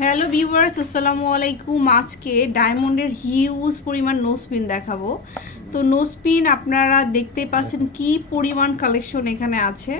Hello viewers, আসসালামু আলাইকুম। আজকে ডায়মন্ডের হিউজ পরিমাণ নোসপিন দেখাবো। তো নোসপিন আপনারা দেখতে পাচ্ছেন কি পরিমাণ কালেকশন এখানে আছে।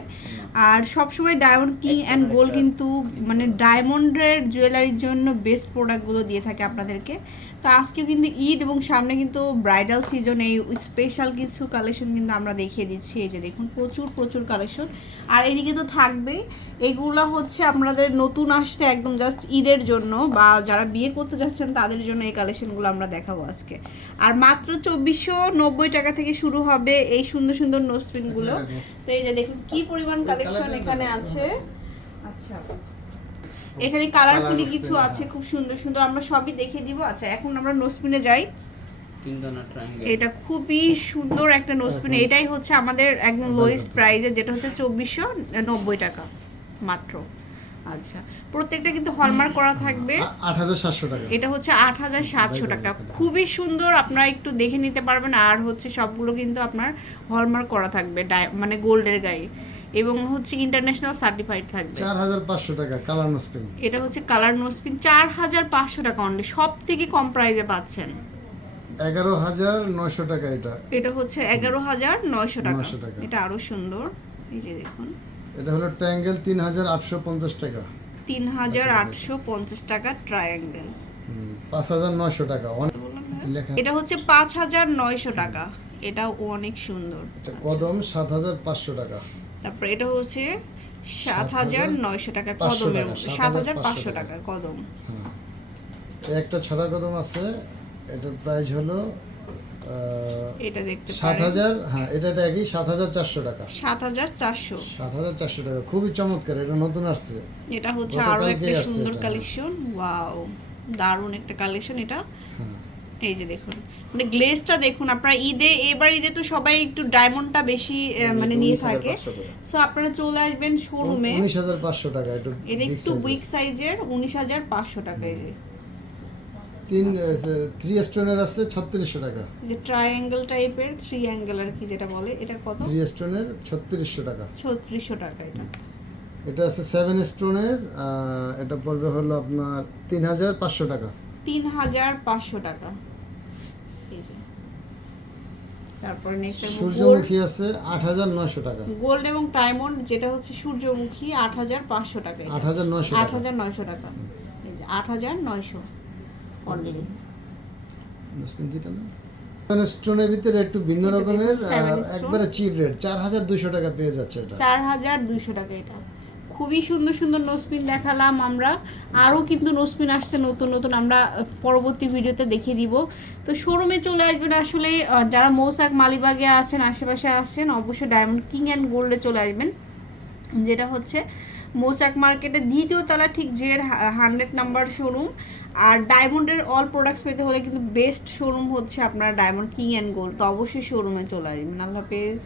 আর সবসময় ডায়মন্ড কিং অ্যান্ড গোল্ড কিন্তু মানে ডায়মন্ডের জুয়েলারির জন্য বেস্ট প্রোডাক্টগুলো দিয়ে থাকে আপনাদেরকে। তো আজকেও কিন্তু ঈদ এবং সামনে কিন্তু ব্রাইডাল সিজন এই স্পেশাল কিছু কালেকশন কিন্তু আমরা দেখিয়ে দিচ্ছি। এই যে দেখুন প্রচুর প্রচুর কালেকশন আর এদিকে তো থাকবেই এগুলো হচ্ছে আপনাদের নতুন আসছে একদম জাস্ট ঈদের জন্য বা যারা বিয়ে করতে যাচ্ছেন তাদের জন্য এই কালেকশনগুলো আমরা দেখাবো আজকে। আর মাত্র চব্বিশশো নব্বই টাকা থেকে শুরু হবে এই সুন্দর সুন্দর নোসপিনগুলো তো এই যে দেখুন কী পরিমাণ কালেকশন এখানে আছে। আচ্ছা। এখানে কালারফুলি কিছু আছে খুব সুন্দর সুন্দর আমরা সবই দেখে দিব। আচ্ছা এখন আমরা নোসপিনে যাই। এটা খুবই সুন্দর একটা নোসপিন এটাই হচ্ছে আমাদের একদম লোয়েস্ট প্রাইজে যেটা হচ্ছে চব্বিশশো নব্বই টাকা মাত্র। আচ্ছা প্রত্যেকটা কিন্তু হলমার্ক করা থাকবে। আট হাজার সাতশো টাকা। এটা হচ্ছে আট হাজার সাতশো টাকা। খুবই সুন্দর আপনারা একটু দেখে নিতে পারবেন। আর হচ্ছে সবগুলো কিন্তু আপনার হলমার্ক করা থাকবে মানে গোল্ডের গায়ে। এবং হচ্ছে ইন্টারন্যাশনাল সার্টিফাইড থাকবে। চার হাজার পাঁচশো টাকা কালার স্পিন এটা হচ্ছে কালার নোসপিন চার হাজার পাঁচশো টাকা অনলি সব থেকে কম প্রাইজে পাচ্ছেন। এগারো হাজার নয়শো টাকা এটা। এটা হচ্ছে এগারো হাজার নয়শো টাকা। এটা আরও সুন্দর। এই যে দেখুন। এটা হলো ট্রায়াঙ্গেল তিন হাজার আটশো পঞ্চাশ টাকা। তিন হাজার আটশো পঞ্চাশ টাকা ট্রায়াঙ্গেল পাঁচ হাজার নয়শো টাকা। এটা হচ্ছে পাঁচ হাজার নয়শো টাকা। এটাও অনেক সুন্দর। কদম সাত হাজার পাঁচশো টাকা। তারপর এটা হচ্ছে সাত হাজার নয়শো টাকা 500 কদমের সাত হাজার পাঁচশো টাকা। কদম। একটা ছড়া কদম আছে এটার প্রাইস হলো এটা দেখতে সাত হাজার হ্যাঁ এটা একই সাত হাজার চারশো টাকা। সাত হাজার চারশো। সাত হাজার চারশো টাকা খুবই চমৎকার এটা নতুন আসছে। এটা হচ্ছে আরও একটা সুন্দর কালেকশন ওয়াও দারুণ একটা কালেকশন এটা। হ্যাঁ। এই যে দেখুন। মানে গ্লেজটা দেখুন আপনারা ঈদে এবার ঈদে তো সবাই একটু ডায়মন্ডটা বেশি মানে নিয়ে থাকে। সো আপনারা চলে আসবেন শোরুমে উনিশ হাজার পাঁচশো টাকা একটু এটা একটু উইক সাইজের উনিশ হাজার পাঁচশো টাকা এই যে তিন থ্রি স্টোনের আছে ছত্রিশশো টাকা। এই যে ট্রায়াঙ্গেল টাইপের থ্রি অ্যাঙ্গেল আর কি যেটা বলে এটা কত? থ্রি স্টোনের ছত্রিশশো টাকা। ছত্রিশশো টাকা এটা। এটা আছে সেভেন স্টোনের এটা পড়বে হলো আপনার তিন হাজার পাঁচশো টাকা। তিন হাজার পাঁচশো টাকা। এই যে। তারপরে নেক্সট সূর্যমুখী আছে আট হাজার নয়শো টাকা। গোল্ড এবং ডায়মন্ড যেটা হচ্ছে সূর্যমুখী আট হাজার পাঁচশো টাকা এটা। আট হাজার নয়শো আট টাকা। এই যে আট হাজার নয়শো অলরেডি স্টোনের ভিতরে একটু ভিন্ন রকমের একবারে চিপ রেট চার হাজার দুশো টাকা পেয়ে যাচ্ছে এটা। চার হাজার দুইশো টাকা এটা। খুবই সুন্দর সুন্দর নোসপিন দেখালাম আমরা। আরও কিন্তু নোসপিন আসছে নতুন নতুন আমরা পরবর্তী ভিডিওতে দেখিয়ে দিব। তো শোরুমে চলে আসবেন আসলে যারা মৌসাক মালিবাগে আছেন, আশেপাশে আছেন, অবশ্যই ডায়মন্ড কিং অ্যান্ড গোল্ডে চলে আসবেন। যেটা হচ্ছে মৌচাক মার্কেটের দ্বিতীয় তলা, ঠিক যে হান্ড্রেড নাম্বার শোরুম আর ডায়মন্ডের অল প্রোডাক্টস পেতে হলে কিন্তু বেস্ট শোরুম হচ্ছে আপনার ডায়মন্ড কিং অ্যান্ড গোল্ড তো অবশ্যই শোরুমে চলে আসবেন। আল্লাহ হাফেজ।